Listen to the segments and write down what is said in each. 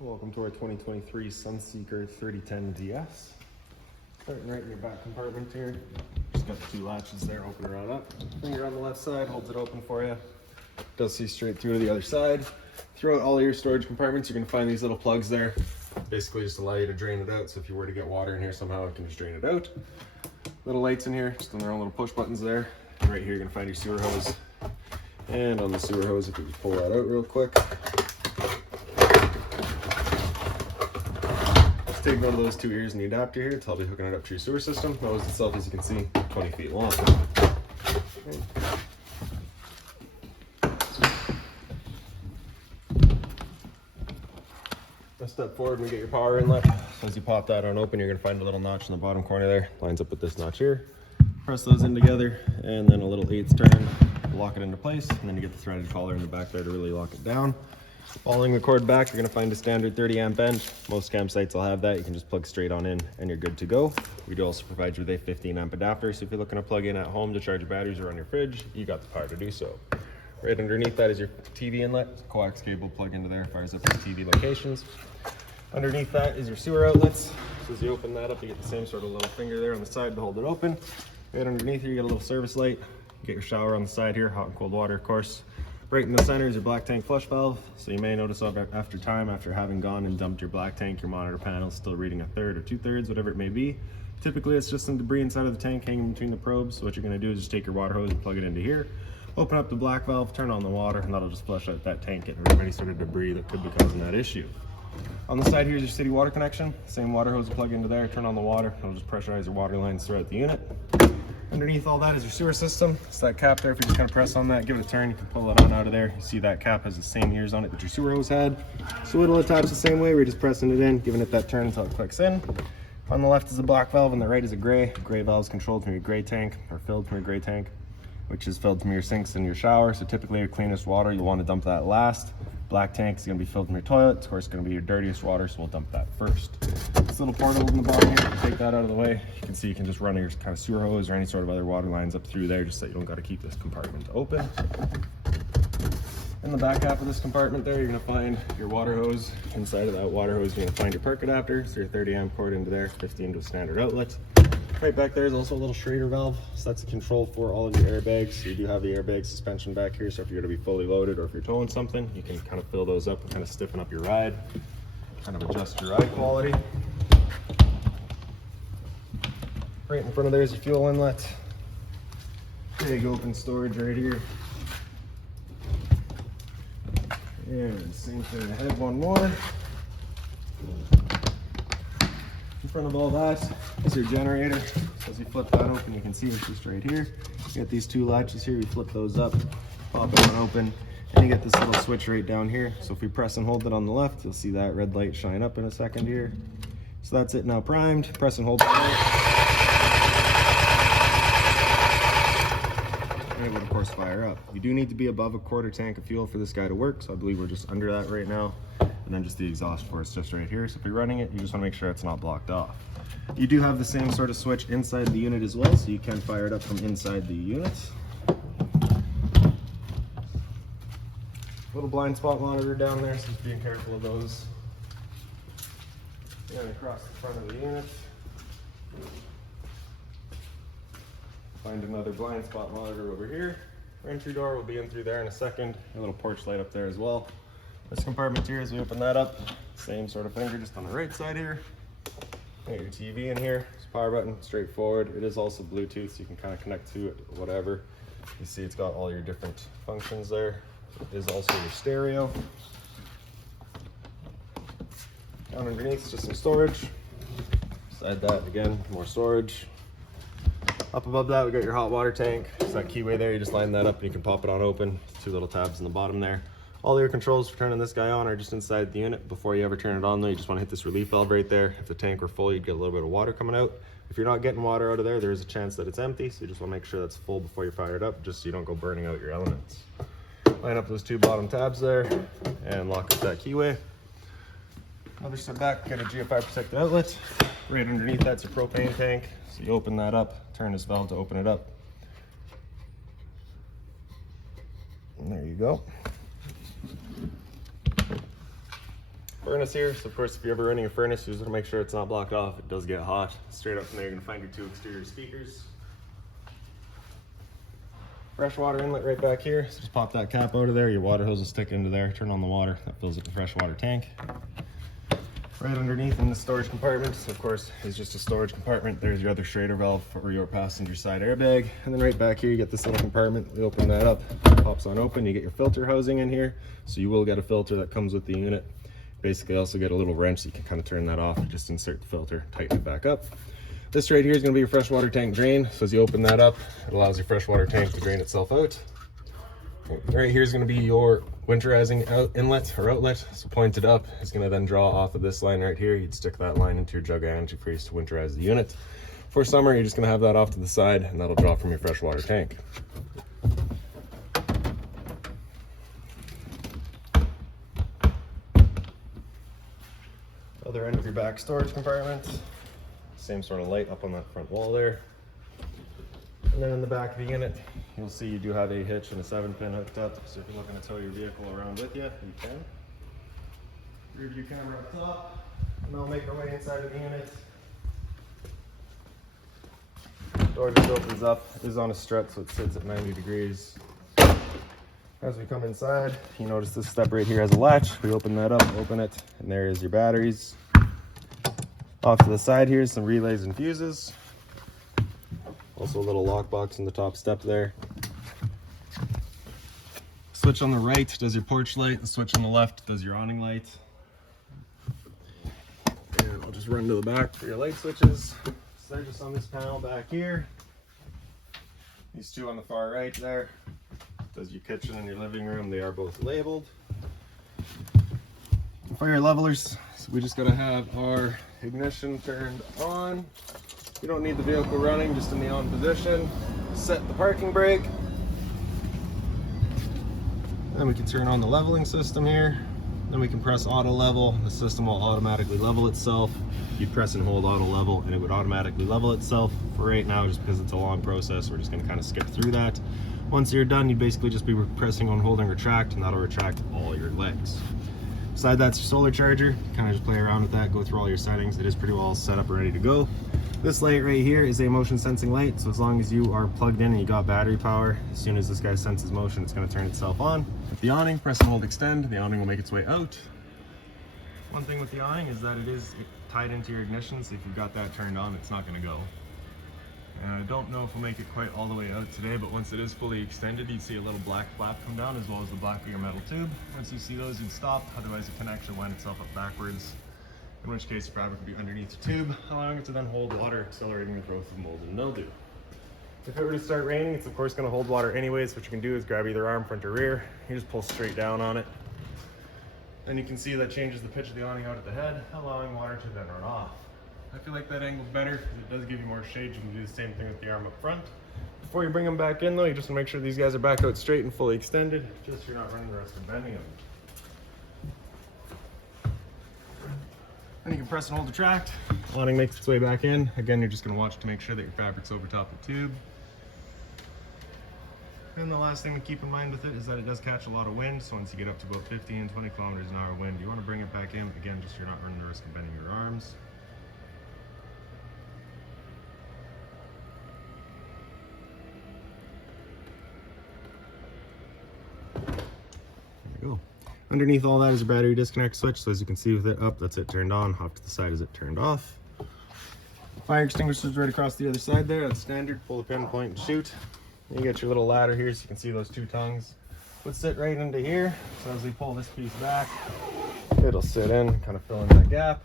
Welcome to our 2023 Sunseeker 3010 DS. Starting right in your back compartment here. Just got the two latches there, open it right up. Finger on the left side holds it open for you. Does see straight through to the other side. Throughout all of your storage compartments, you're going to find these little plugs there. Basically just allow you to drain it out, so if you were to get water in here somehow, it can just drain it out. Little lights in here, just on their own little push buttons there. And right here you're going to find your sewer hose. And on the sewer hose, if you just pull that out real quick. Take one of those two ears and the adapter here. It's help you hooking it up to your sewer system. The hose itself, as you can see, 20 feet long. Let's step forward and we get your power inlet. As you pop that on open, you're going to find a little notch in the bottom corner there. Lines up with this notch here. Press those in together, and then a little 1/8 turn. Lock it into place, and then you get the threaded collar in the back there to really lock it down. Following the cord back, you're going to find a standard 30 amp end. Most campsites will have that. You can just plug straight on in and you're good to go. We do also provide you with a 15 amp adapter, so if you're looking to plug in at home to charge your batteries or on your fridge, you got the power to do so. Right underneath that is your TV inlet. Coax cable plug into there, fires up your TV locations. Underneath that is your sewer outlets. So as you open that up, you get the same sort of little finger there on the side to hold it open. Right underneath here, you get a little service light. You get your shower on the side here, hot and cold water, of course. Right in the center is your black tank flush valve. So you may notice after having gone and dumped your black tank, your monitor panel is still reading 1/3 or 2/3, whatever it may be. Typically it's just some debris inside of the tank hanging between the probes. So what you're gonna do is just take your water hose and plug it into here, open up the black valve, turn on the water, and that'll just flush out that tank, getting rid of any sort of debris that could be causing that issue. On the side here is your city water connection. Same water hose to plug into there, turn on the water, it'll just pressurize your water lines throughout the unit. Underneath all that is your sewer system. It's that cap there. If you just kind of press on that, give it a turn, you can pull it on out of there. You see that cap has the same ears on it that your sewer hose had. So it'll attach the same way. We're just pressing it in, giving it that turn until it clicks in. On the left is a black valve, on the right is a gray. Gray valve is controlled from your gray tank, or filled from your gray tank, which is filled from your sinks and your shower. So typically your cleanest water, you'll want to dump that last. Black tank is going to be filled from your toilet. Of course, it's going to be your dirtiest water, so we'll dump that first. This little portal in the bottom here, take that out of the way. You can see you can just run your kind of sewer hose or any sort of other water lines up through there, just so you don't got to keep this compartment open. In the back half of this compartment there, you're going to find your water hose. Inside of that water hose, you're going to find your perk adapter. So your 30 amp cord into there, 15 to a standard outlet. Right back there is also a little Schrader valve. So that's the control for all of your airbags. So you do have the airbag suspension back here. So if you're going to be fully loaded or if you're towing something, you can kind of fill those up and kind of stiffen up your ride. Kind of adjust your ride quality. Right in front of there is your fuel inlet. Big open storage right here. And same thing ahead, one more. In front of all that is your generator. So as you flip that open, you can see it's just right here. You get these two latches here, you flip those up, pop it on open, and you get this little switch right down here. So if we press and hold it on the left, you'll see that red light shine up in a second here. So that's it now primed. Press and hold it. And it would of course fire up. You do need to be above a 1/4 tank of fuel for this guy to work, so I believe we're just under that right now. And then just the exhaust for it's just right here. So if you're running it, you just want to make sure it's not blocked off. You do have the same sort of switch inside the unit as well, so you can fire it up from inside the unit. Little blind spot monitor down there, so just being careful of those. And across the front of the unit, find another blind spot monitor over here. Our entry door will be in through there in a second. A little porch light up there as well. This compartment here, as we open that up, same sort of finger, just on the right side here. Got your TV in here, it's power button, straightforward. It is also Bluetooth, so you can kind of connect to it, whatever. You see it's got all your different functions there. It is also your stereo. Down underneath is just some storage. Beside that, again, more storage. Up above that, we got your hot water tank. It's that keyway there, you just line that up and you can pop it on open. Two little tabs in the bottom there. All your controls for turning this guy on are just inside the unit. Before you ever turn it on though, you just want to hit this relief valve right there. If the tank were full, you'd get a little bit of water coming out. If you're not getting water out of there, there's a chance that it's empty, so you just want to make sure that's full before you fire it up, just so you don't go burning out your elements. Line up those two bottom tabs there and lock up that keyway. Another step back, get a GFI protected outlet. Right underneath that's your propane tank. So you open that up, turn this valve to open it up. And there you go. furnace here. So of course, if you're ever running a furnace, you just want to make sure it's not blocked off. It does get hot. Straight up from there, you're gonna find your 2 exterior speakers. Fresh water inlet right back here. So just pop that cap out of there. Your water hose will stick into there. Turn on the water. That fills up the fresh water tank. Right underneath in the storage compartment, so of course, is just a storage compartment. There's your other Schrader valve for your passenger side airbag. And then right back here, you get this little compartment. We open that up, it pops on open. You get your filter housing in here. So you will get a filter that comes with the unit. Basically, also get a little wrench so you can kind of turn that off. Just insert the filter, tighten it back up. This right here is going to be your freshwater tank drain. So as you open that up, it allows your freshwater tank to drain itself out. Right here is going to be your winterizing inlet or outlet. So pointed up is going to then draw off of this line right here. You'd stick that line into your jug of antifreeze to winterize the unit. For summer, you're just going to have that off to the side, and that'll draw from your freshwater tank. Other end of your back storage compartment. Same sort of light up on that front wall there. And then in the back of the unit, you'll see you do have a hitch and a 7-pin hooked up. So if you're looking to tow your vehicle around with you, you can. Rear view camera up top, and I'll make our way inside of the unit. Door just opens up. It is on a strut, so it sits at 90 degrees. As we come inside, you notice this step right here has a latch. We open that up, open it, and there is your batteries. Off to the side here, some relays and fuses. Also a little lockbox in the top step there. Switch on the right does your porch light. The switch on the left does your awning light. And I'll just run to the back for your light switches. So they're just on this panel back here. These two on the far right there does your kitchen and your living room. They are both labeled. For your levelers, so we just gotta have our ignition turned on. You don't need the vehicle running, just in the on position. Set the parking brake. Then we can turn on the leveling system here. Then we can press auto level. The system will automatically level itself. You'd press and hold auto level and it would automatically level itself. For right now, just because it's a long process, we're just gonna kind of skip through that. Once you're done, you'd basically just be pressing on hold and retract, and that'll retract all your legs. Beside that's your solar charger. Kind of just play around with that, go through all your settings. It is pretty well set up and ready to go. This light right here is a motion sensing light, so as long as you are plugged in and you got battery power, as soon as this guy senses motion, it's going to turn itself on. With the awning, press and hold extend, the awning will make its way out. One thing with the awning is that it is tied into your ignition, so if you've got that turned on, it's not going to go. And I don't know if we'll make it quite all the way out today, but once it is fully extended, you'd see a little black flap come down, as well as the black of your metal tube. Once you see those, you'd stop, otherwise it can actually wind itself up backwards, in which case the fabric would be underneath the tube, allowing it to then hold water, accelerating the growth of mold and mildew. If it were to start raining, it's of course going to hold water anyways. What you can do is grab either arm, front, or rear. You just pull straight down on it. And you can see that changes the pitch of the awning out at the head, allowing water to then run off. I feel like that angle's better because it does give you more shade. You can do the same thing with the arm up front. Before you bring them back in though, you just want to make sure these guys are back out straight and fully extended, just so you're not running the risk of bending them. And you can press and hold the tract. Awning makes its way back in. Again, you're just going to watch to make sure that your fabric's over top the tube. And the last thing to keep in mind with it is that it does catch a lot of wind. So once you get up to about 15, 20 kilometers an hour wind, you want to bring it back in, again, just so you're not running the risk of bending your arms. There we go. Underneath all that is a battery disconnect switch. So as you can see with it up, that's it turned on. Off to the side is it turned off. Fire extinguisher's right across the other side there. That's standard. Pull the pin, point, and shoot. You get your little ladder here so you can see those two tongues. Would sit right into here. So as we pull this piece back, it'll sit in, kind of fill in that gap.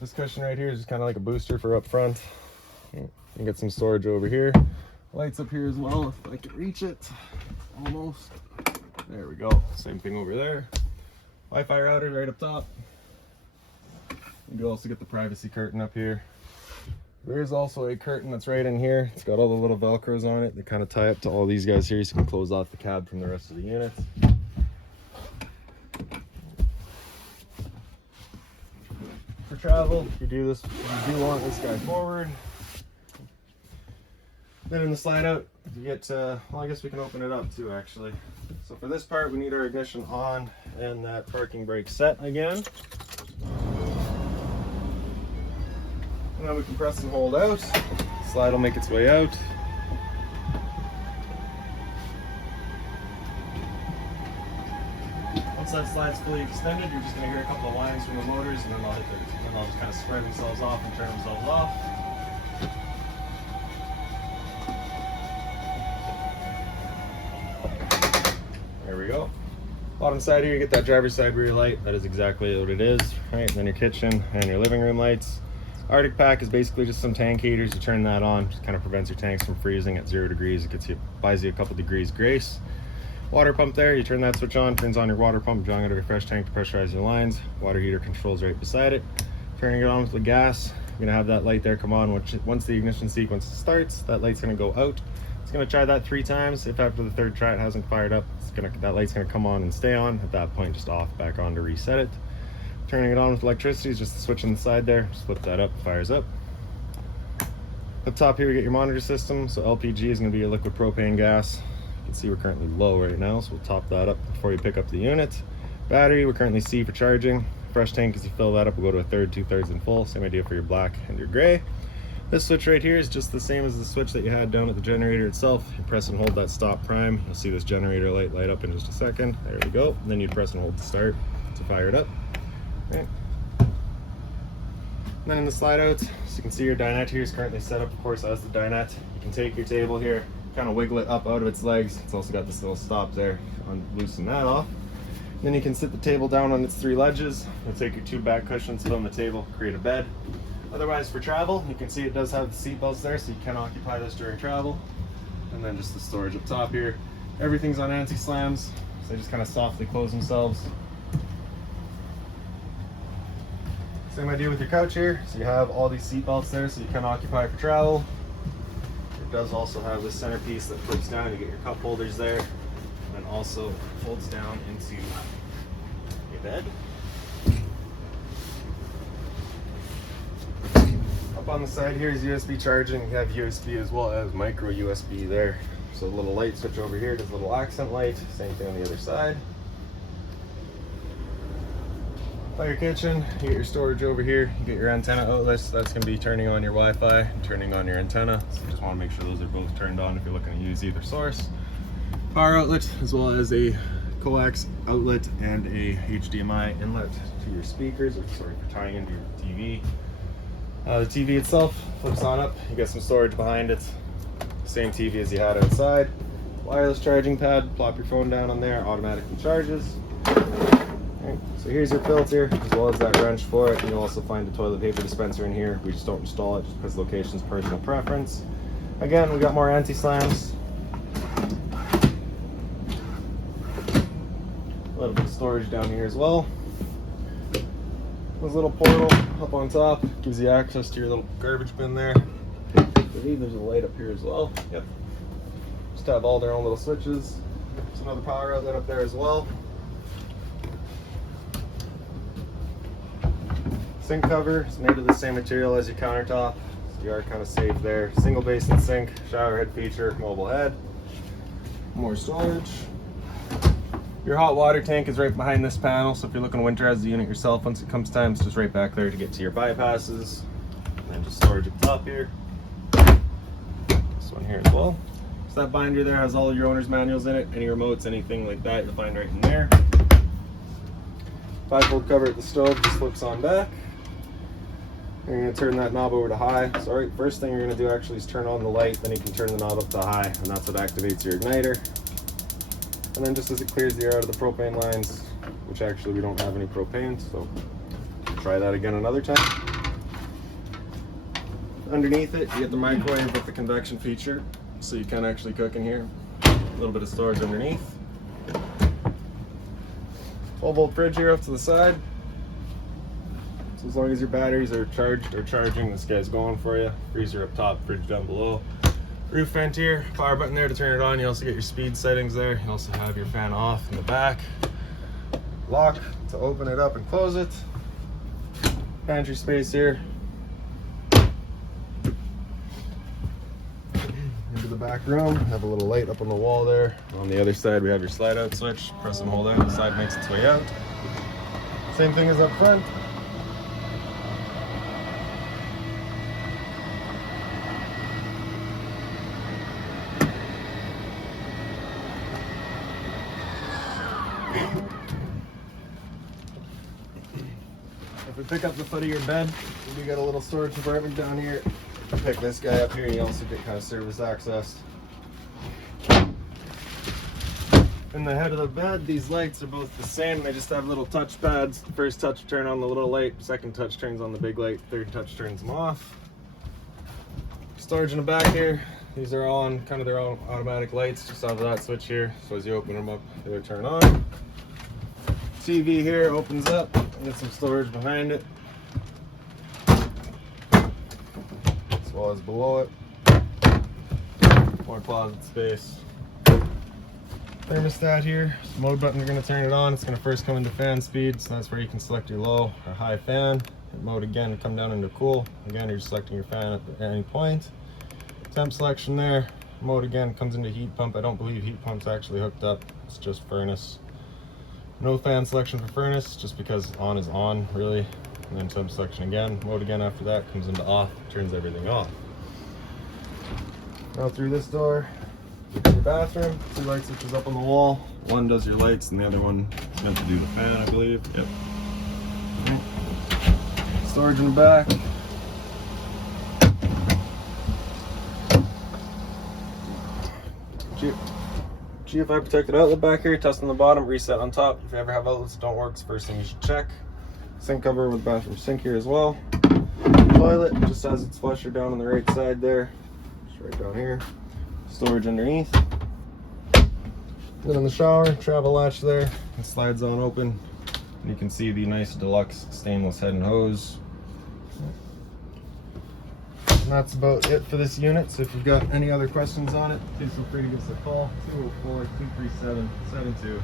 This cushion right here is just kind of like a booster for up front. You can get some storage over here. Lights up here as well if I can reach it. Almost. There we go. Same thing over there. Wi-Fi router right up top. You can also get the privacy curtain up here. There is also a curtain that's right in here. It's got all the little Velcros on it. They kind of tie up to all these guys here, so you can close off the cab from the rest of the unit. For travel, if you do want this guy forward. Then in the slide out, you get, well, I guess we can open it up too, actually. So for this part, we need our ignition on and that parking brake set again. And then we can press and hold out. Slide will make its way out. Once that slide's fully extended, you're just going to hear a couple of whines from the motors, and then they'll just kind of spread themselves off and turn themselves off. There we go. Bottom side here, you get that driver's side rear light. That is exactly what it is, right? And then your kitchen and your living room lights. Arctic Pack is basically just some tank heaters. You turn that on, just kind of prevents your tanks from freezing at 0 degrees. It buys you a couple degrees grace. Water pump there, you turn that switch on, turns on your water pump, drawing out of your fresh tank to pressurize your lines. Water heater controls right beside it. Turning it on with the gas, you're gonna have that light there come on. Once the ignition sequence starts, that light's gonna go out. It's gonna try that 3 times. If after the 3rd try it hasn't fired up, that light's gonna come on and stay on. At that point, just off, back on to reset it. Turning it on with electricity is just the switch on the side there. Just flip that up, fires up. Up top here, we get your monitor system. So LPG is gonna be your liquid propane gas. You can see we're currently low right now, so we'll top that up before you pick up the unit. Battery, we're currently C for charging. Fresh tank, as you fill that up, we'll go to a 1/3, 2/3 and full. Same idea for your black and your gray. This switch right here is just the same as the switch that you had down at the generator itself. You press and hold that stop prime. You'll see this generator light up in just a second. There we go. And then you press and hold the start to fire it up. Okay. And then in the slide out, so you can see your dinette here is currently set up, of course, as the dinette. You can take your table here, kind of wiggle it up out of its legs. It's also got this little stop there. Loosen that off. Then you can sit the table down on its 3 ledges. You'll take your 2 back cushions, sit on the table, create a bed. Otherwise, for travel, you can see it does have the seat belts there, so you can occupy this during travel. And then just the storage up top here. Everything's on anti-slams, so they just kind of softly close themselves. Same idea with your couch here. So you have all these seat belts there, so you can occupy for travel. It does also have this centerpiece that flips down. You get your cup holders there, and also folds down into your bed. Up on the side here is USB charging. You have USB as well as micro USB there. So a little light switch over here does a little accent light. Same thing on the other side. By your kitchen, you get your storage over here. You get your antenna outlets. That's going to be turning on your Wi-Fi and turning on your antenna. So you just want to make sure those are both turned on if you're looking to use either source. Power outlet, as well as a coax outlet and a HDMI inlet to your speakers, or sorry, for tying into your TV. The TV itself flips on up. You get some storage behind it. Same TV as you had outside. Wireless charging pad. Plop your phone down on there. Automatically charges. Okay, so here's your filter, as well as that wrench for it. You'll also find a toilet paper dispenser in here. We just don't install it just because location's personal preference. Again, we got more anti-slams. A little bit of storage down here as well. This little portal up on top gives you access to your little garbage bin there. I believe there's a light up here as well. Yep. Just have all their own little switches. There's another power outlet up there as well. Sink cover is made of the same material as your countertop, so you are kind of safe there. Single basin sink, shower head feature, mobile head. More storage. Your hot water tank is right behind this panel, so if you're looking to winterize the unit yourself, once it comes time, it's just right back there to get to your bypasses. And then just storage at the top here. This one here as well. So that binder there has all of your owner's manuals in it, any remotes, anything like that, you'll find right in there. 5-fold cover at the stove just flips on back. You're going to turn that knob over to high. So first thing you're going to do actually is turn on the light, then you can turn the knob up to high, and that's what activates your igniter. And then just as it clears the air out of the propane lines, which actually we don't have any propane, so try that again another time. Underneath it, you get the microwave with the convection feature, so you can actually cook in here. A little bit of storage underneath. 12-volt fridge here off to the side. So as long as your batteries are charged or charging, this guy's going for you. Freezer up top, fridge down below. Roof vent here, power button there to turn it on. You also get your speed settings there. You also have your fan off in the back. Lock to open it up and close it. Pantry space here. And into the back room. Have a little light up on the wall there. On the other side, we have your slide out switch. Press and hold out, the slide makes its way out. Same thing as up front. If we pick up the foot of your bed, we got a little storage compartment down here. Pick this guy up here, you also get kind of service access. In the head of the bed, these lights are both the same. They just have little touch pads. The first touch turn on the little light, second touch turns on the big light, third touch turns them off. Storage in the back here, these are all on kind of their own automatic lights, just have that switch here. So as you open them up, they'll turn on. TV here opens up, get some storage behind it, as well as below it. More closet space. Thermostat here, mode button, you're going to turn it on. It's going to first come into fan speed, so that's where you can select your low or high fan. Hit mode again to come down into cool. Again, you're selecting your fan at any point. Temp selection there. Mode again comes into heat pump. I don't believe heat pump's actually hooked up. It's just furnace. No fan selection for furnace, just because on is on, really. And then temp selection again. Mode again after that comes into off, turns everything off. Now through this door, your bathroom, 2 light switches up on the wall. One does your lights and the other one is meant to do the fan, I believe. Yep. Okay. Storage in the back. GFI protected outlet back here, test on the bottom, reset on top. If you ever have outlets that don't work, it's the first thing you should check. Sink cover with bathroom sink here as well. Toilet just has its flusher down on the right side there, just right down here. Storage underneath. Then in the shower, travel latch there, it slides on open. And you can see the nice deluxe stainless head and hose. And that's about it for this unit. So if you've got any other questions on it, please feel free to give us a call, 204-237-7272.